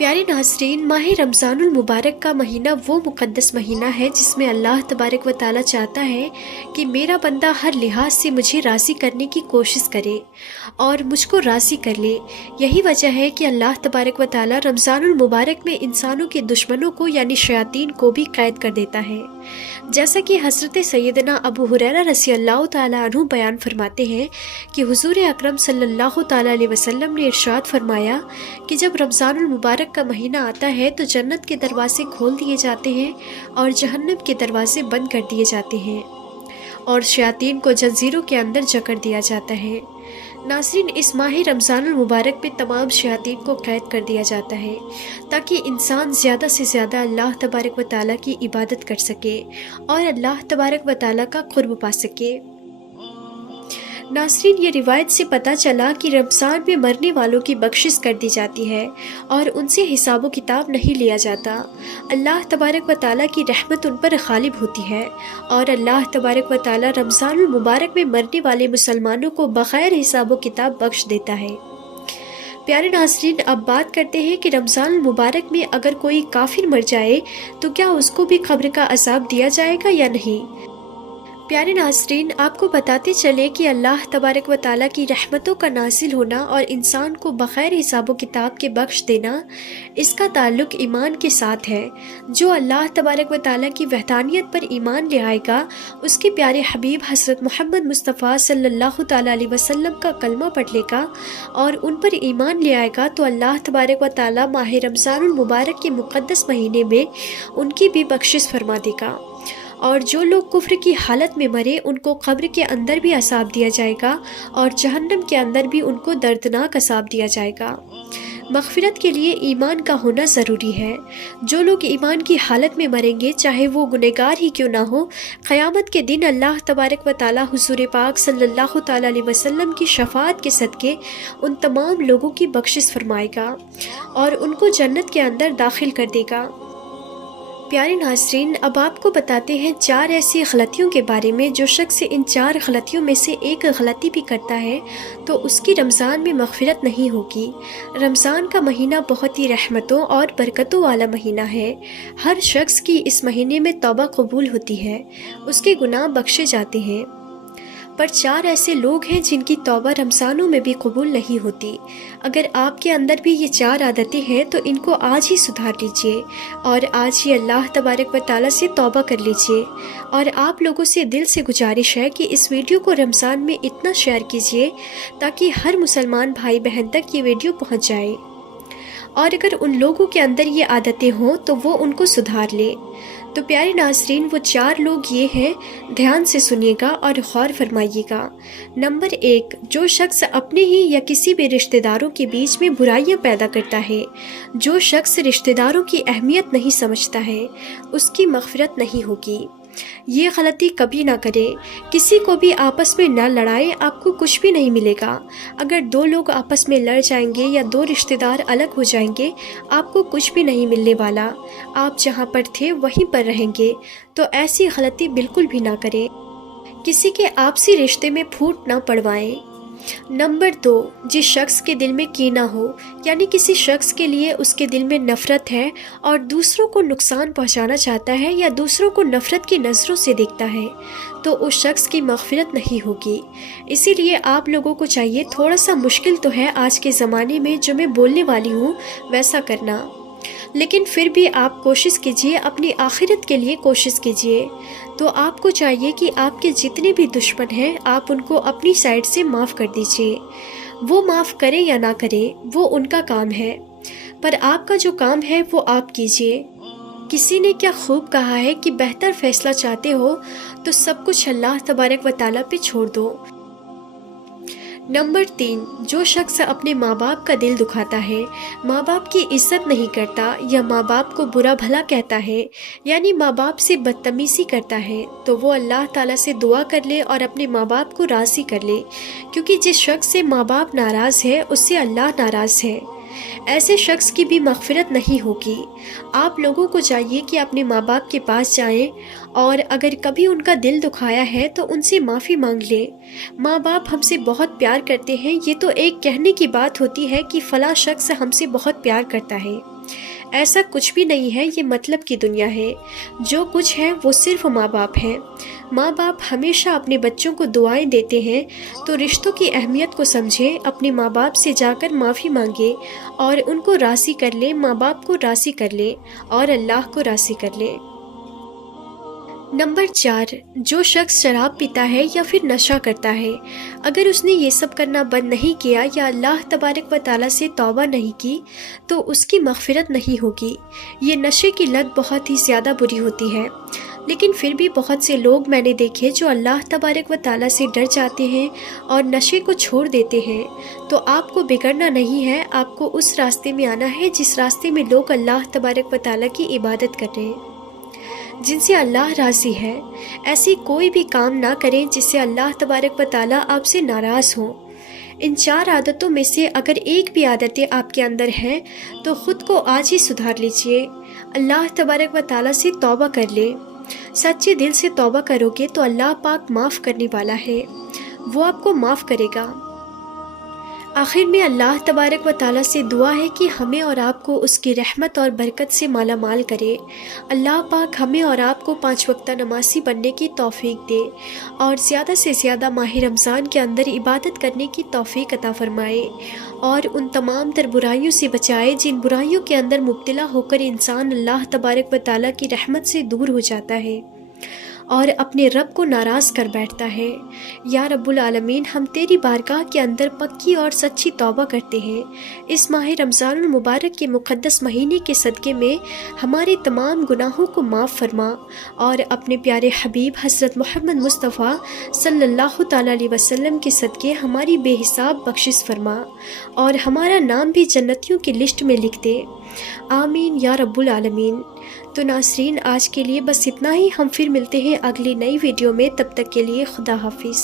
پیارے ناظرین، ماہ رمضان المبارک کا مہینہ وہ مقدس مہینہ ہے جس میں اللہ تبارک و تعالیٰ چاہتا ہے کہ میرا بندہ ہر لحاظ سے مجھے راضی کرنے کی کوشش کرے اور مجھ کو راضی کر لے۔ یہی وجہ ہے کہ اللہ تبارک و تعالیٰ رمضان المبارک میں انسانوں کے دشمنوں کو یعنی شیاطین کو بھی قید کر دیتا ہے، جیسا کہ حضرت سیدنا ابو ہریرہ رضی اللہ تعالیٰ عنہ بیان فرماتے ہیں کہ حضور اکرم صلی اللہ تعالیٰ علیہ وسلم نے ارشاد فرمایا کہ جب رمضان المبارک کا مہینہ آتا ہے تو جنت کے دروازے کھول دیے جاتے ہیں اور جہنم کے دروازے بند کر دیے جاتے ہیں اور شیاطین کو جنزیروں کے اندر جکڑ دیا جاتا ہے۔ ناظرین، اس ماہ رمضان المبارک میں تمام شیاطین کو قید کر دیا جاتا ہے تاکہ انسان زیادہ سے زیادہ اللہ تبارک و تعالیٰ کی عبادت کر سکے اور اللہ تبارک و تعالیٰ کا قرب پا سکے۔ ناظرین، یہ روایت سے پتہ چلا کہ رمضان میں مرنے والوں کی بخشش کر دی جاتی ہے اور ان سے حساب و کتاب نہیں لیا جاتا۔ اللہ تبارک و تعالیٰ کی رحمت ان پر غالب ہوتی ہے اور اللہ تبارک و تعالیٰ رمضان المبارک میں مرنے والے مسلمانوں کو بغیر حساب و کتاب بخش دیتا ہے۔ پیارے ناظرین، اب بات کرتے ہیں کہ رمضان المبارک میں اگر کوئی کافر مر جائے تو کیا اس کو بھی قبر کا عذاب دیا جائے گا یا نہیں؟ پیارے ناظرین، آپ کو بتاتے چلے کہ اللہ تبارک و تعالیٰ کی رحمتوں کا نازل ہونا اور انسان کو بغیر حساب و کتاب کے بخش دینا، اس کا تعلق ایمان کے ساتھ ہے۔ جو اللہ تبارک و تعالیٰ کی وحدانیت پر ایمان لے آئے گا، اس کے پیارے حبیب حضرت محمد مصطفیٰ صلی اللہ تعالیٰ علیہ وسلم کا کلمہ پڑھ لے گا اور ان پر ایمان لے آئے گا تو اللہ تبارک و تعالیٰ ماہ رمضان المبارک کے مقدس مہینے میں ان کی بھی بخشش فرما دے گا۔ اور جو لوگ کفر کی حالت میں مرے ان کو قبر کے اندر بھی عذاب دیا جائے گا اور جہنم کے اندر بھی ان کو دردناک عذاب دیا جائے گا۔ مغفرت کے لیے ایمان کا ہونا ضروری ہے۔ جو لوگ ایمان کی حالت میں مریں گے، چاہے وہ گنہگار ہی کیوں نہ ہو، قیامت کے دن اللہ تبارک و تعالیٰ حضور پاک صلی اللہ تعالیٰ علیہ وسلم کی شفاعت کے صدقے ان تمام لوگوں کی بخشش فرمائے گا اور ان کو جنت کے اندر داخل کر دے گا۔ پیارے ناظرین، اب آپ کو بتاتے ہیں 4 ایسی غلطیوں کے بارے میں جو شخص ان 4 غلطیوں میں سے ایک غلطی بھی کرتا ہے تو اس کی رمضان میں مغفرت نہیں ہوگی۔ رمضان کا مہینہ بہت ہی رحمتوں اور برکتوں والا مہینہ ہے۔ ہر شخص کی اس مہینے میں توبہ قبول ہوتی ہے، اس کے گناہ بخشے جاتے ہیں، پر 4 ایسے لوگ ہیں جن کی توبہ رمضانوں میں بھی قبول نہیں ہوتی۔ اگر آپ کے اندر بھی یہ 4 عادتیں ہیں تو ان کو آج ہی سدھار لیجئے اور آج ہی اللہ تبارک و تعالیٰ سے توبہ کر لیجئے۔ اور آپ لوگوں سے دل سے گزارش ہے کہ اس ویڈیو کو رمضان میں اتنا شیئر کیجئے تاکہ ہر مسلمان بھائی بہن تک یہ ویڈیو پہنچ جائے، اور اگر ان لوگوں کے اندر یہ عادتیں ہوں تو وہ ان کو سدھار لے۔ تو پیارے ناظرین، وہ 4 لوگ یہ ہیں، دھیان سے سنیے گا اور غور فرمائیے گا۔ نمبر 1، جو شخص اپنے ہی یا کسی بھی رشتہ داروں کے بیچ میں برائیاں پیدا کرتا ہے، جو شخص رشتہ داروں کی اہمیت نہیں سمجھتا ہے، اس کی مغفرت نہیں ہوگی۔ یہ غلطی کبھی نہ کرے، کسی کو بھی آپس میں نہ لڑائے، آپ کو کچھ بھی نہیں ملے گا۔ اگر 2 لوگ آپس میں لڑ جائیں گے یا 2 رشتہ دار الگ ہو جائیں گے، آپ کو کچھ بھی نہیں ملنے والا، آپ جہاں پر تھے وہیں پر رہیں گے۔ تو ایسی غلطی بالکل بھی نہ کریں، کسی کے آپسی رشتے میں پھوٹ نہ پڑوائیں۔ نمبر 2، جس شخص کے دل میں کینہ ہو، یعنی کسی شخص کے لیے اس کے دل میں نفرت ہے اور دوسروں کو نقصان پہنچانا چاہتا ہے یا دوسروں کو نفرت کی نظروں سے دیکھتا ہے، تو اس شخص کی مغفرت نہیں ہوگی۔ اسی لیے آپ لوگوں کو چاہیے، تھوڑا سا مشکل تو ہے آج کے زمانے میں جو میں بولنے والی ہوں ویسا کرنا، لیکن پھر بھی آپ کوشش کیجئے، اپنی آخرت کے لیے کوشش کیجئے۔ تو آپ کو چاہیے کہ آپ کے جتنے بھی دشمن ہیں، آپ ان کو اپنی سائڈ سے معاف کر دیجئے۔ وہ معاف کریں یا نہ کریں، وہ ان کا کام ہے، پر آپ کا جو کام ہے وہ آپ کیجئے۔ کسی نے کیا خوب کہا ہے کہ بہتر فیصلہ چاہتے ہو تو سب کچھ اللہ تبارک و تعالیٰ پہ چھوڑ دو۔ نمبر 3، جو شخص اپنے ماں باپ کا دل دکھاتا ہے، ماں باپ کی عزت نہیں کرتا یا ماں باپ کو برا بھلا کہتا ہے، یعنی ماں باپ سے بدتمیزی کرتا ہے، تو وہ اللہ تعالیٰ سے دعا کر لے اور اپنے ماں باپ کو راضی کر لے، کیونکہ جس شخص سے ماں باپ ناراض ہے اس سے اللہ ناراض ہے۔ ایسے شخص کی بھی مغفرت نہیں ہوگی۔ آپ لوگوں کو چاہیے کہ اپنے ماں باپ کے پاس جائیں اور اگر کبھی ان کا دل دکھایا ہے تو ان سے معافی مانگ لیں۔ ماں باپ ہم سے بہت پیار کرتے ہیں، یہ تو ایک کہنے کی بات ہوتی ہے کہ فلاں شخص ہم سے بہت پیار کرتا ہے، ایسا کچھ بھی نہیں ہے، یہ مطلب کی دنیا ہے۔ جو کچھ ہے وہ صرف ماں باپ ہیں۔ ماں باپ ہمیشہ اپنے بچوں کو دعائیں دیتے ہیں، تو رشتوں کی اہمیت کو سمجھیں، اپنے ماں باپ سے جا کر معافی مانگے اور ان کو راضی کر لیں، ماں باپ کو راضی کر لیں اور اللہ کو راضی کر لیں۔ نمبر 4، جو شخص شراب پیتا ہے یا پھر نشہ کرتا ہے، اگر اس نے یہ سب کرنا بند نہیں کیا یا اللہ تبارک و تعالیٰ سے توبہ نہیں کی تو اس کی مغفرت نہیں ہوگی۔ یہ نشے کی لت بہت ہی زیادہ بری ہوتی ہے، لیکن پھر بھی بہت سے لوگ میں نے دیکھے جو اللہ تبارک و تعالیٰ سے ڈر جاتے ہیں اور نشے کو چھوڑ دیتے ہیں۔ تو آپ کو بگڑنا نہیں ہے، آپ کو اس راستے میں آنا ہے جس راستے میں لوگ اللہ تبارک و تعالیٰ کی عبادت کر رہے ہیں، جن سے اللہ راضی ہے۔ ایسی کوئی بھی کام نہ کریں جس سے اللہ تبارک و تعالیٰ آپ سے ناراض ہوں۔ ان 4 عادتوں میں سے اگر ایک بھی عادتیں آپ کے اندر ہیں تو خود کو آج ہی سدھار لیجئے، اللہ تبارک و تعالیٰ سے توبہ کر لیں۔ سچے دل سے توبہ کرو گے تو اللہ پاک معاف کرنے والا ہے، وہ آپ کو معاف کرے گا۔ آخر میں اللہ تبارک و تعالیٰ سے دعا ہے کہ ہمیں اور آپ کو اس کی رحمت اور برکت سے مالا مال کرے۔ اللہ پاک ہمیں اور آپ کو 5 وقتہ نمازی بننے کی توفیق دے اور زیادہ سے زیادہ ماہ رمضان کے اندر عبادت کرنے کی توفیق عطا فرمائے، اور ان تمام تر برائیوں سے بچائے جن برائیوں کے اندر مبتلا ہو کر انسان اللہ تبارک و تعالیٰ کی رحمت سے دور ہو جاتا ہے اور اپنے رب کو ناراض کر بیٹھتا ہے۔ یا رب العالمین، ہم تیری بارگاہ کے اندر پکی اور سچی توبہ کرتے ہیں۔ اس ماہ رمضان المبارک کے مقدس مہینے کے صدقے میں ہمارے تمام گناہوں کو معاف فرما اور اپنے پیارے حبیب حضرت محمد مصطفیٰ صلی اللہ تعالیٰ علیہ وسلم کے صدقے ہماری بے حساب بخشش فرما اور ہمارا نام بھی جنتیوں کی لسٹ میں لکھ دے۔ آمین یا رب العالمین۔ تو ناظرین، آج کے لیے بس اتنا ہی، ہم پھر ملتے ہیں اگلی نئی ویڈیو میں، تب تک کے لیے خدا حافظ۔